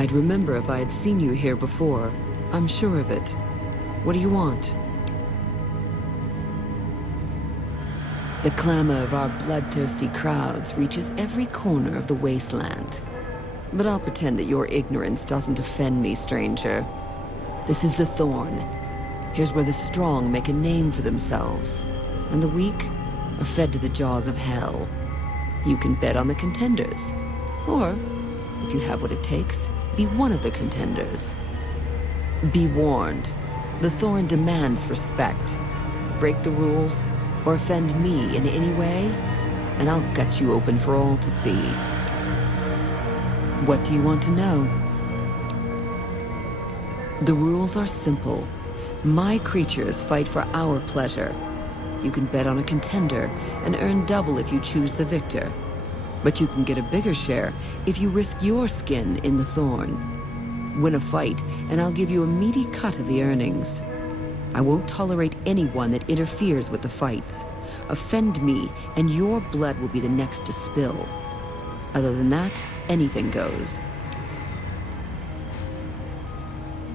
I'd remember if I had seen you here before. I'm sure of it. What do you want? The clamor of our bloodthirsty crowds reaches every corner of the wasteland. But I'll pretend that your ignorance doesn't offend me, stranger. This is the Thorne. Here's where the strong make a name for themselves, and the weak are fed to the jaws of hell. You can bet on the contenders. Or, if you have what it takes, be one of the contenders. Be warned. The Thorne demands respect. Break the rules, or offend me in any way, and I'll gut you open for all to see. What do you want to know? The rules are simple. My creatures fight for our pleasure. You can bet on a contender and earn double if you choose the victor. But you can get a bigger share if you risk your skin in the Thorne. Win a fight, and I'll give you a meaty cut of the earnings. I won't tolerate anyone that interferes with the fights. Offend me, and your blood will be the next to spill. Other than that, anything goes.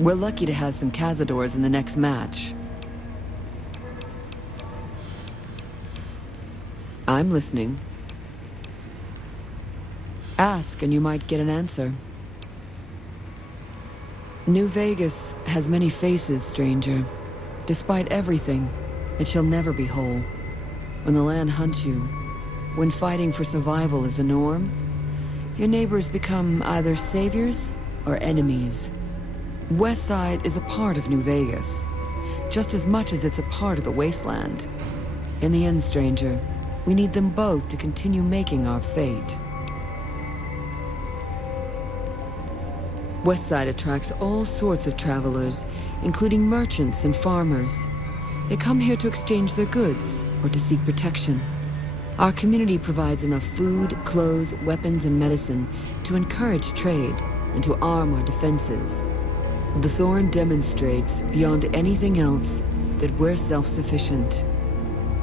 We're lucky to have some cazadors in the next match. I'm listening. Ask and you might get an answer. New Vegas has many faces, stranger. Despite everything, it shall never be whole. When the land hunts you, when fighting for survival is the norm, your neighbors become either saviors or enemies. Westside is a part of New Vegas, just as much as it's a part of the wasteland. In the end, stranger, we need them both to continue making our fate. Westside attracts all sorts of travelers, including merchants and farmers. They come here to exchange their goods or to seek protection. Our community provides enough food, clothes, weapons, and medicine to encourage trade and to arm our defenses. The Thorne demonstrates, beyond anything else, that we're self-sufficient.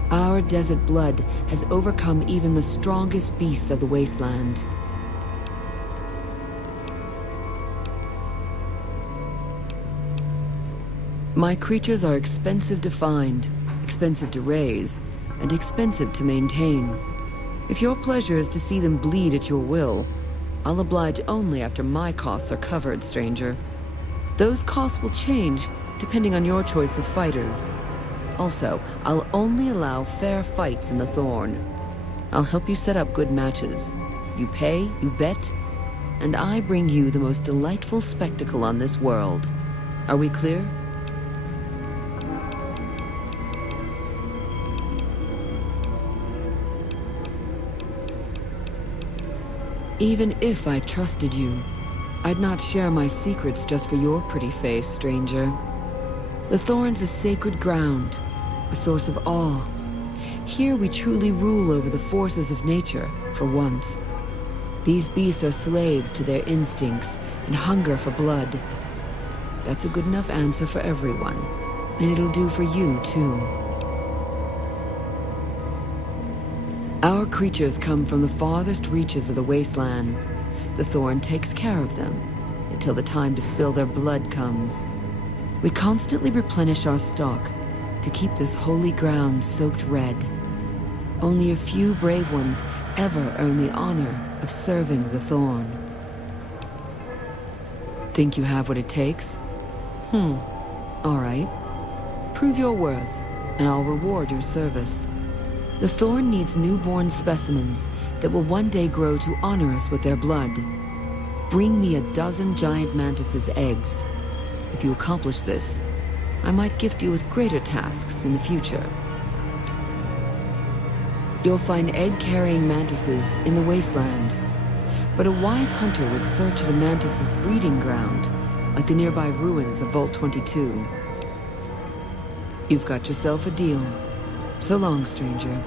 Our desert blood has overcome even the strongest beasts of the wasteland. My creatures are expensive to find, expensive to raise, and expensive to maintain. If your pleasure is to see them bleed at your will, I'll oblige only after my costs are covered, stranger. Those costs will change depending on your choice of fighters. Also, I'll only allow fair fights in the Thorne. I'll help you set up good matches. You pay, you bet, and I bring you the most delightful spectacle on this world. Are we clear? Even if I trusted you, I'd not share my secrets just for your pretty face, stranger. The Thorne's a sacred ground, a source of awe. Here we truly rule over the forces of nature, for once. These beasts are slaves to their instincts and hunger for blood. That's a good enough answer for everyone, and it'll do for you, too. Our creatures come from the farthest reaches of the wasteland. The Thorne takes care of them until the time to spill their blood comes. We constantly replenish our stock to keep this holy ground soaked red. Only a few brave ones ever earn the honor of serving the Thorne. Think you have what it takes? All right. Prove your worth, and I'll reward your service. The Thorne needs newborn specimens that will one day grow to honor us with their blood. Bring me 12 giant mantises' eggs. If you accomplish this, I might gift you with greater tasks in the future. You'll find egg-carrying mantises in the wasteland, but a wise hunter would search the mantises' breeding ground, like the nearby ruins of Vault 22. You've got yourself a deal. So long, stranger.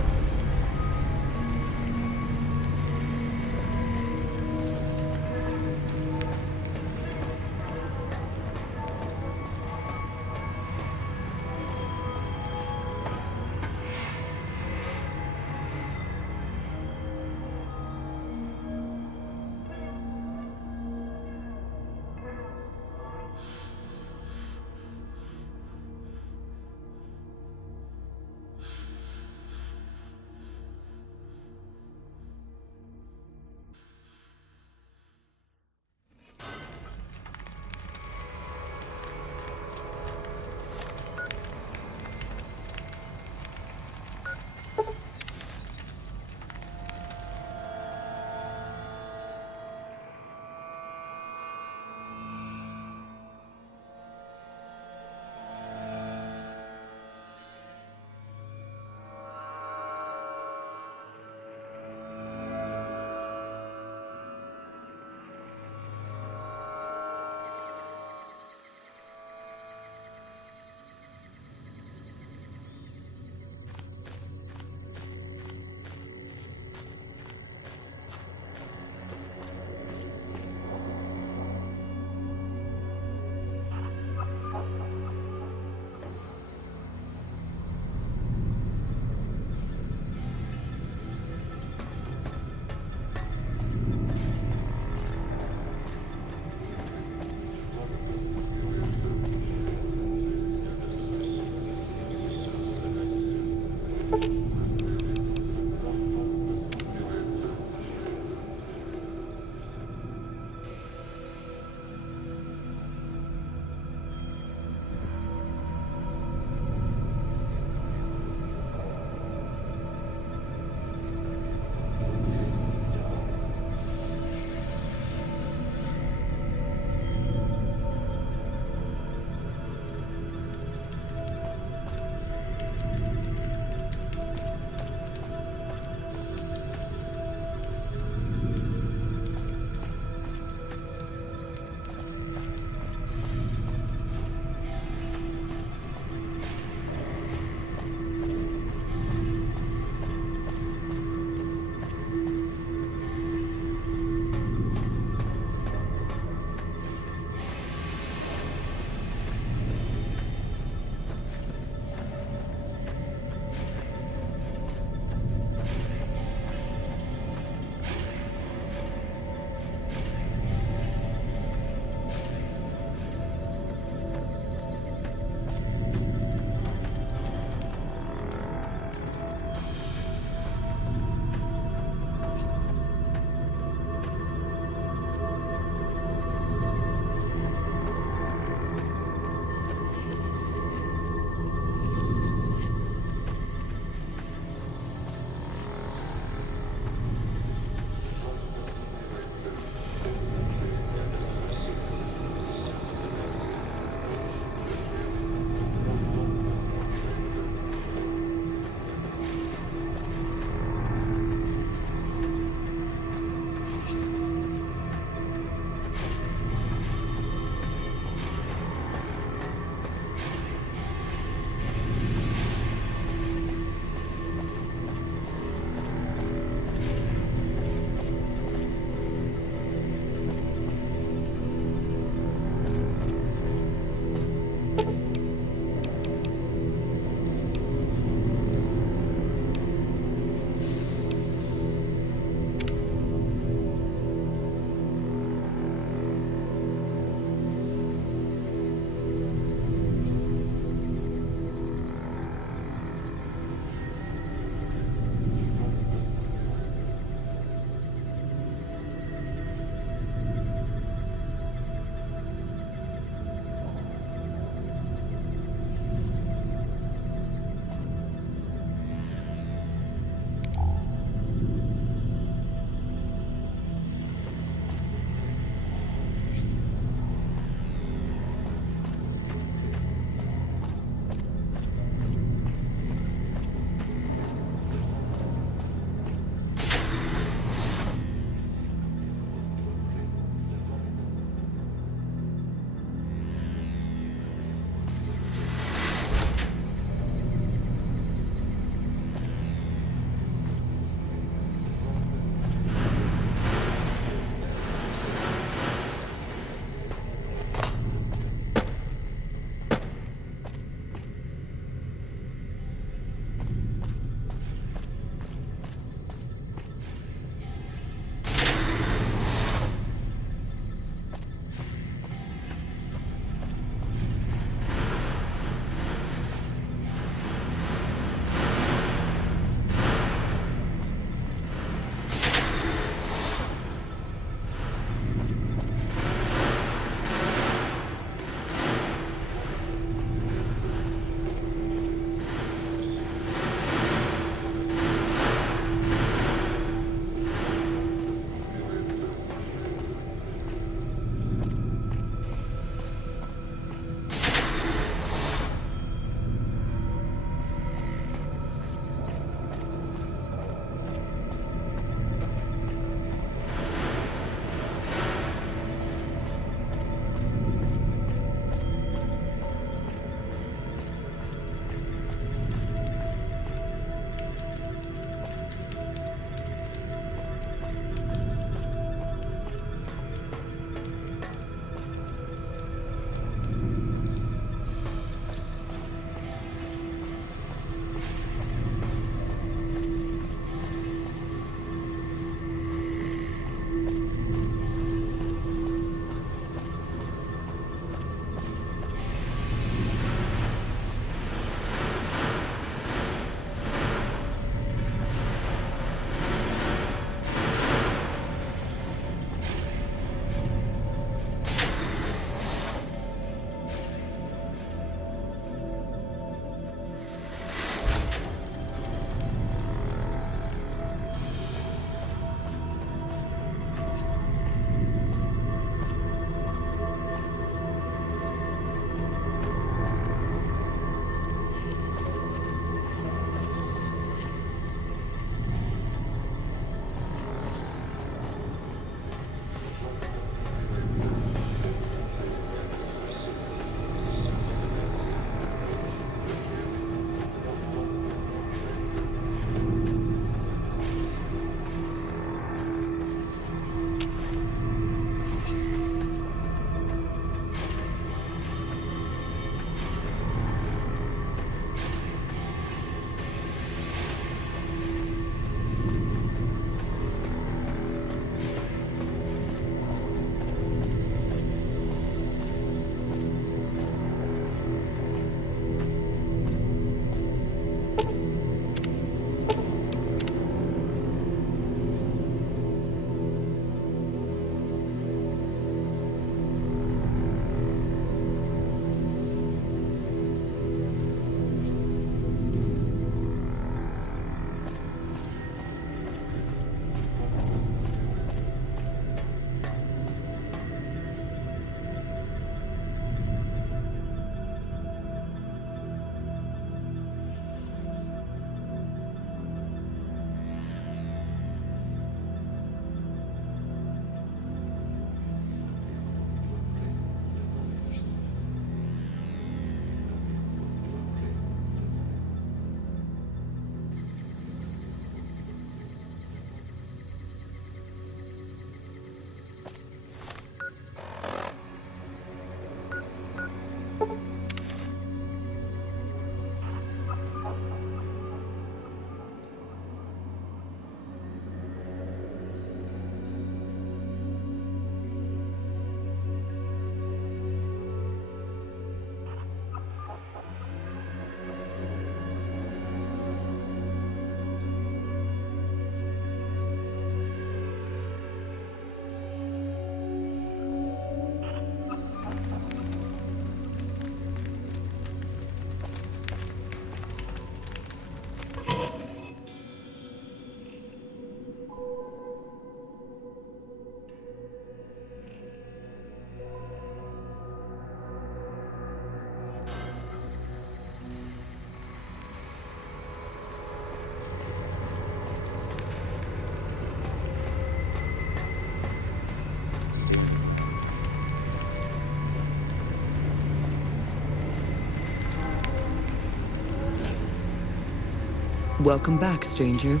Welcome back, stranger.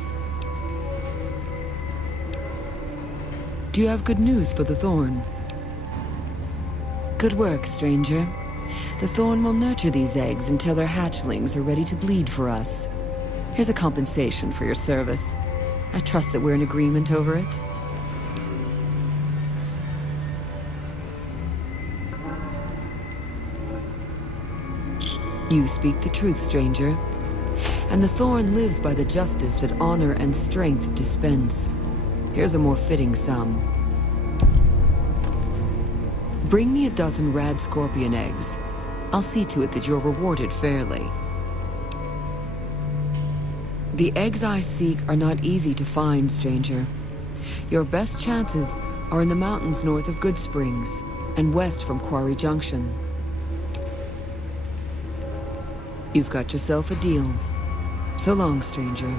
Do you have good news for the Thorne? Good work, stranger. The Thorne will nurture these eggs until their hatchlings are ready to bleed for us. Here's a compensation for your service. I trust that we're in agreement over it. You speak the truth, stranger. And the Thorne lives by the justice that honor and strength dispense. Here's a more fitting sum. Bring me a dozen rad scorpion eggs. I'll see to it that you're rewarded fairly. The eggs I seek are not easy to find, stranger. Your best chances are in the mountains north of Good Springs and west from Quarry Junction. You've got yourself a deal. So long, stranger.